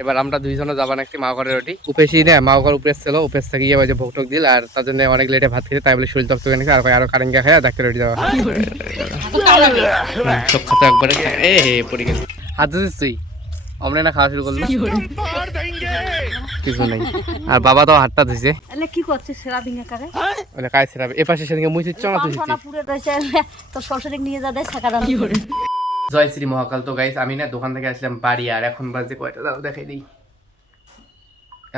এবার আমরা দুইজনে যাবা নাকি মা ঘরের ওটি উপেসি না মা ঘর উপেস ছিল উপেস থেকে গিয়ে যে ভোগ টোক দিল আর তার জন্য অনেক লেটে ভাত খেতে তাই বলে শরীর তক্ত নাকি আর আরো কারেঙ্গা খায় ডাক্তার ওটি যাওয়া চোখ খাতে একবারে এ হে পড়ে গেছে হাত ধুছিস তুই অমনে না খাওয়া শুরু করলো কিছু নাই আর বাবা তো হাতটা ধুইছে কি করছিস সেরা ভিঙে করে ওলে কাই সেরাবে এ পাশে সেদিকে মুছিস চনা তুই পুরো রয়েছে তো শ্বশুরকে নিয়ে যা দেয় ছাকা দাম কি করে জয় শ্রী মহাকাল। তো গাইস আমি না দোকান থেকে আসলাম বাড়ি আর এখন বাজে কয়টা দাও দেখাই দিই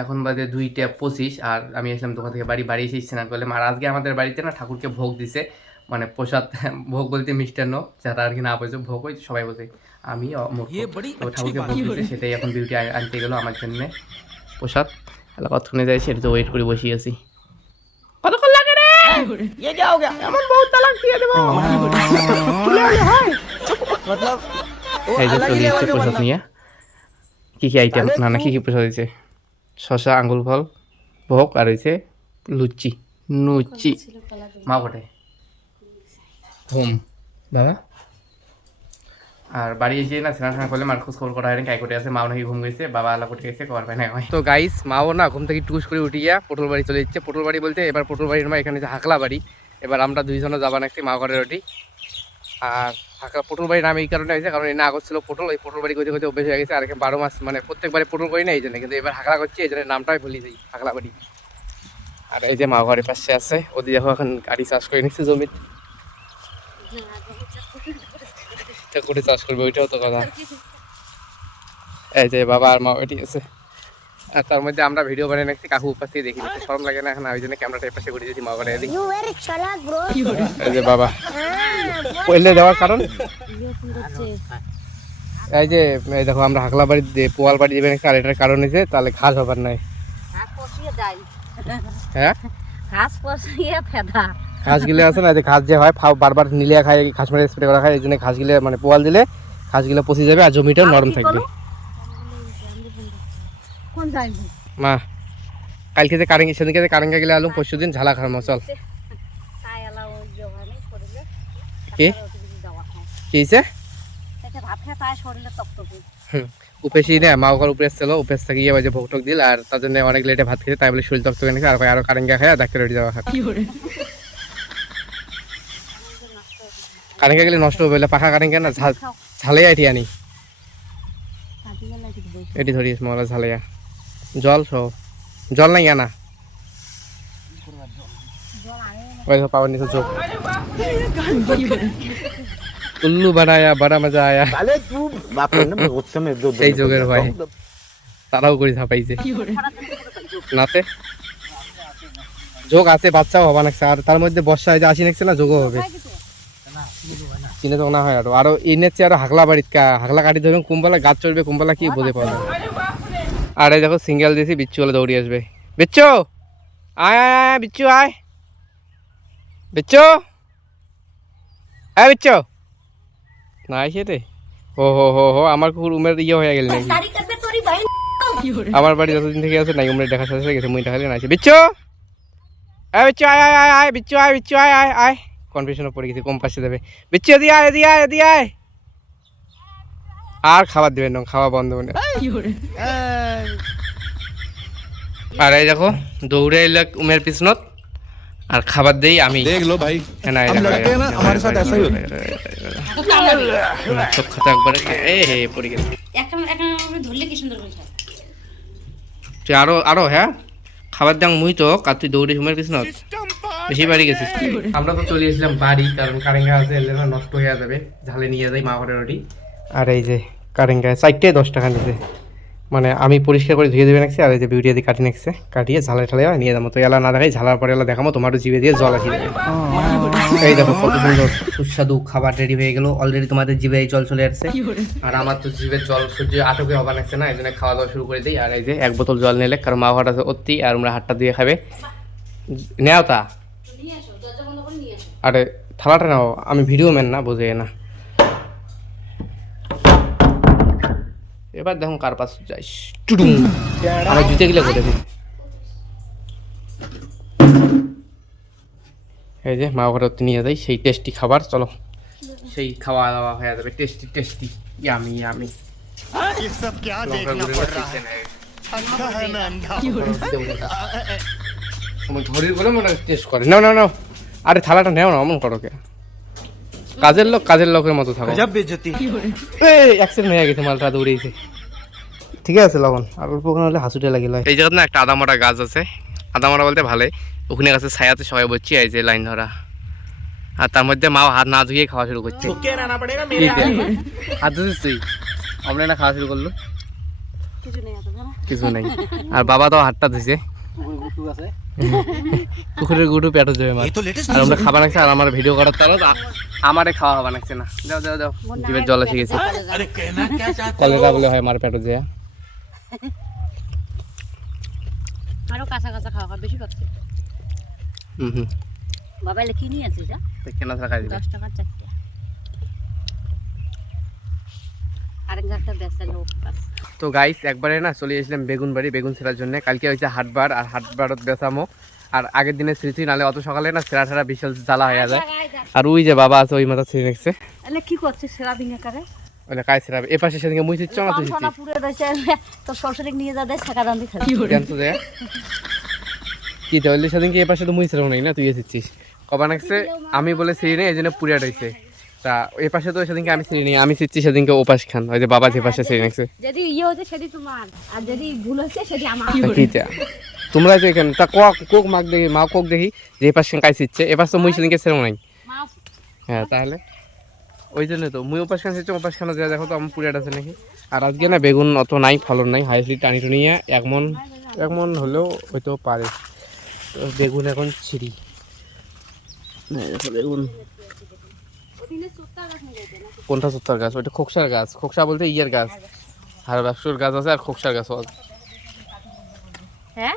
এখন বাজে 2:25 আর আমি আসলাম দোকান থেকে বাড়ি এসে স্নান করলাম আর আজকে আমাদের বাড়িতে না ঠাকুরকে ভোগ দিছে মানে প্রসাদ ভোগ বলতে মিষ্টান্ন যারা আর কি না বোঝে ভোগ ওই সবাই বোঝে আমি তো ঠাকুরকে ভোগ দিছে সেটাই এখন বিউটি আনতে গেলো আমার জন্য প্রসাদ কতক্ষণে যাই সেটা তো ওয়েট করে বসিয়ে আছি কতক্ষণ লাগে রে এমন বহুত তালাক দিয়ে দেবো এই যে চলে যাচ্ছে প্রসাদ নিয়ে কি কি আইটেম না কি কি প্রসাদ দিয়েছে শশা আঙ্গুল ফল ভোগ আর হয়েছে লুচি নুচি মা বটে হোম দাদা আর বাড়ি এসে না স্নান করলে মার খোঁজ খবর করা হয় না কাই কোটে আছে মাও নাকি ঘুম গেছে বাবা আলা কোটে গেছে কবার পায় না তো গাইস মাও না ঘুম থেকে টুস করে উঠিয়া পটল বাড়ি চলে যাচ্ছে পটল বাড়ি বলতে এবার পটল বাড়ির মা এখানে যে হাকলা বাড়ি এবার আমরা দুইজনে যাবা নাকি মা ঘরের ওটি আর হাকলা পটল বাড়ির নাম এই কারণে হয়েছে কারণ এই না করছিল পটল ওই পটল বাড়ি করতে করতে অভ্যেস হয়ে গেছে আর 12 মাস মানে প্রত্যেকবারে পটল করি না এই জন্য কিন্তু এবার হাকলা করছি এই জন্য নামটাই ভুলি যাই হাকলা বাড়ি আর এই যে মা ঘরের পাশে আছে ওদি দেখো এখন গাড়ি চাষ করে নিচ্ছে জমিতে করে চাষ করবে ওইটাও তো কথা এই যে বাবা আর মা ওইটি আছে আর তার মধ্যে আমরা ভিডিও বানিয়ে রাখছি কাকু উপাস থেকে দেখি নিচ্ছি শরম লাগে না এখন ওই জন্য ক্যামেরাটা পাশে করে দিয়েছি মা বাড়ি এই যে বাবা পয়লে দেওয়ার কারণ এই যে এই দেখো আমরা হাকলা বাড়ি পোয়াল বাড়ি দেবেন আর এটার কারণ হয়েছে তাহলে ঘাস হবার নাই হ্যাঁ ঘাস পচিয়ে ফেদা ঘাস গিলে আছে না যে ঘাস যে হয় বারবার নিলে খায় ঘাস মারে স্প্রে করা খায় এই জন্য ঘাস গিলে মানে পোয়াল দিলে ঘাস গিলে পচে যাবে আর জমিটাও নরম থাকবে মা কালকে যে কারেঙ্গি সেদিনকে যে কারেঙ্গা গেলে আলুম পরশু দিন ঝালা খাওয়ানো চল কি হয়েছে উপেসি না মা ঘর উপরে ছিল উপেস থেকে গিয়ে যে ভোগ টোক দিল আর তার জন্য অনেক লেটে ভাত খেতে তাই বলে শরীর তক্ত নাকি আর আরো কারেঙ্গা খায় ডাক্তার ওটি যাওয়া খায় কারেঙ্গা গেলে নষ্ট হবে পাখা কারেঙ্গা না ঝালেয়া এটি আনি এটি ধরিস মরা ঝালেয়া জল সহ জল নাই আনা ওই পাওয়ার নিচে চোখ উল্লু বানায়া বড় মজা আয়া এই যোগের ভাই তারাও করে ছাপাইছে নাতে যোগ আছে বাচ্চাও হবা নাকছে আর তার মধ্যে বর্ষা যে আসি নাকছে না যোগও হবে চিনে তো না হয় আরো এনেছে আরো হাকলা বাড়িত হাকলা কাটি ধরুন কুম্বালা গাছ চড়বে কুম্বালা কি বোঝে পাওয়া যায় আর এই দেখো সিঙ্গেল দিয়েছি বিচ্ছু হলে দৌড়িয়ে আসবে বিচ্ছু আয় আয় আয় বিচ্ছু আয় বিচ্ছু আয় বিচ্ছু না আসে রে ও হো আমার কুকুর উমের ইয়ে হয়ে গেল নাকি আমার বাড়ি যতদিন থেকে আছে নাই উমের দেখা সাথে গেছে মুই দেখালে না আসে বিচ্ছু আয় বিচ্ছু আয় আয় আয় আয় বিচ্ছু আয় বিচ্ছু আয় আয় আয় কনফিউশনে পড়ে গেছে কম পাশে দেবে বিচ্ছু এদিকে আয় এদিকে আয় এদিকে আয় আর খাবার দেবেন না খাওয়া বন্ধ মানে আর এই দেখো দৌড়ে এলো উমের পিছনত আর খাবার দেই আমি দেখলো ভাই চোখ খাতে একবারে এ হে পড়ে গেছে তুই আরো হ্যাঁ খাবার দাম মুই তো আর তুই দৌড়ে উমের পিছনত বেশি বাড়ি গেছিস আমরা তো চলে এসেছিলাম বাড়ি কারণ কারেঙ্গা আছে নষ্ট হয়ে যাবে ঝালে নিয়ে যাই মা ঘরের ওটি আর এই যে কারেঙ্গা 4টায় 10 টাকা নিছে মানে আমি পরিষ্কার করে ধুয়ে দেবে নাকছি আর এই যে বিউটি দিয়ে কাটি নাকছে কাটিয়ে ঝালে ঠালে নিয়ে যাবো তো এলা না দেখাই ঝালার পরে এলা দেখাবো তোমারও জিভে দিয়ে জল আসি দেবে এই দেখো কত সুন্দর সুস্বাদু খাবার রেডি হয়ে গেল অলরেডি তোমাদের জিভে জল চলে আসছে আর আমার তো জিভের জল সহ্য আটকে হবা নাকছে না এই জন্য খাওয়া দাওয়া শুরু করে দিই আর এই যে 1 বোতল জল নিলে কারণ মা ঘর আছে অতি আর আমরা হাতটা দিয়ে খাবে নেও তা আরে থালাটা নাও আমি ভিডিও ম্যান না বোঝে না এবার দেখুন কার পাশ যাইস টুডুম আমার জুতে গেলে করে দিই এই যে মা ঘরে নিয়ে যাই সেই টেস্টি খাবার চলো সেই খাওয়া দাওয়া হয়ে যাবে টেস্টি ইয়ামি ये सब क्या देखना पड़ रहा है अच्छा है मैं अंधा ধরির বলে মনে টেস্ট করে না না না আরে থালাটা নেও না অমন করো কে কাজের লোকের মতো থাকো এই অ্যাক্সিডেন্ট হয়ে গেছে মালটা দৌড়িয়েছে ঠিক আছে লবণ আর অল্প ওখানে হলে হাসুটে লাগিল এই জায়গাতে না একটা আদামরা গাছ আছে আদামরা বলতে ভালোই ওখানে গাছের ছায়াতে সবাই বসছি এই যে লাইন ধরা আর তার মধ্যে মাও হাত না ধুয়ে খাওয়া শুরু করছে হাত ধুছিস তুই আমরা না খাওয়া শুরু করলো কিছু নেই আর বাবা তো হাতটা ধুইছে পুকুরের গুটু পেটো যাবে মা আর আমরা খাবার নাকছে আর আমার ভিডিও করার তার আমারে খাওয়া হবা নাকছে না যাও যাও যাও জিভের জল এসে গেছে কলেরা বলে হয় মার পেটো যায় আরো কাঁচা কাঁচা খাওয়া বেশি পাচ্ছে হুম বাবা এলে কি নিয়ে আছিস কেন থাকা দিবে 10 টাকার চারটে আরেক ঘাটটা বেচা লোক তো গাইস একবারে না চলে এসেছিলাম বেগুন বাড়ি বেগুন ছেঁড়ার জন্য কালকে হয়েছে হাটবার আর হাটবারত বেচামো আর আগের দিনে স্মৃতি নালে অত সকালে না ছেঁড়া ছেঁড়া বিশাল জ্বালা হয়ে যায় আর ওই যে বাবা আছে ওই মাথা ছিঁড়ে নিচ্ছে এলে কি করছিস সেরা ভিঙে করে ওলে কাই ছেঁড়াবে এ পাশে সেদিকে মুই ছিচ্ছ না তুই সোনা পুরে রয়েছে তো শ্বশুরিক নিয়ে যা দেয় ছাকা দান দিতে কেন তো দেয় কি তাহলে সেদিনকে এ পাশে তো মুই ছেড়াও নাই না তুই এসেছিস কবা নাকছে আমি বলে ছিঁড়ি নেই এই জন্য পুরিয়া রয়েছে তা এই পাশে তো সেদিনকে আমি ছিঁড়ি নি আমি ছিচ্ছি সেদিনকে ও পাশ খান ওই যে বাবা যে পাশে ছিঁড়ে নিচ্ছে যদি ইয়ে হচ্ছে সেটি তোমার আর যদি ভুল হচ্ছে সেটি আমার কিটা তোমরা যে এখানে তা কোক মাক দেখি মা কোক দেখি যে এ পাশে কাই ছিচ্ছে এ পাশে তো মুই সেদিনকে ছেড়েও নাই হ্যাঁ তাহলে ওই জন্য তো মুই ওপাশ খান ছিচ্ছে ওপাশ খানা যা দেখো তো আমার পুরিয়াটা আছে নাকি আর আজকে না বেগুন অত নাই ফলন নাই হাইসলি টানি টুনিয়ে এক মন হলেও হয়তো পারে তো বেগুন এখন ছিঁড়ি বেগুন কোনটা সুতার গাছ ওইটা খোকসার গাছ খোকসা বলতে ইয়ের গাছ আর বাক্সর গাছ আছে আর খোকসার গাছ আছে হ্যাঁ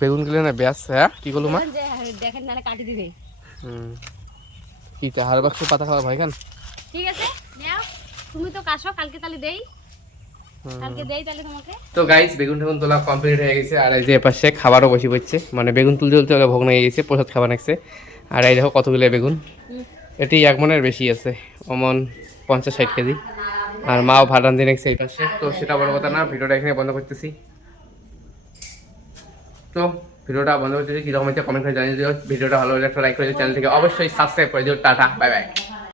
বেগুন গেলে না ব্যাস হ্যাঁ কি করলো মা দেখেন নালে কাটি দিবে কি তা হার বাক্স পাতা খাওয়া ভাই খান ঠিক আছে নাও তুমি তো কাছো কালকে তাহলে দেই কালকে দেই তাহলে তোমাকে তো গাইস বেগুন টেগুন তোলা কমপ্লিট হয়ে গেছে আর এই যে এপাশে খাবারও বসে পড়ছে মানে বেগুন তুলতে তুলতে হলে ভোগ নিয়ে গেছে প্রসাদ খাবার নাকছে আর এই দেখো কতগুলো বেগুন এটি 1 মনের বেশি আছে অমন 50-60 কেজি আর মাও ভাত রান্ধি নাকছে এই পাশে তো সেটা বড় কথা না ভিডিওটা এখানে বন্ধ করতেছি তো ভিডিওটা বন্ধ করতেছি কীরকম হয়েছে কমেন্ট করে জানিয়ে দিও ভিডিওটা ভালো লাগলে একটা লাইক করে দিও চ্যানেল থেকে অবশ্যই সাবস্ক্রাইব করে দিও টাটা বাই বাই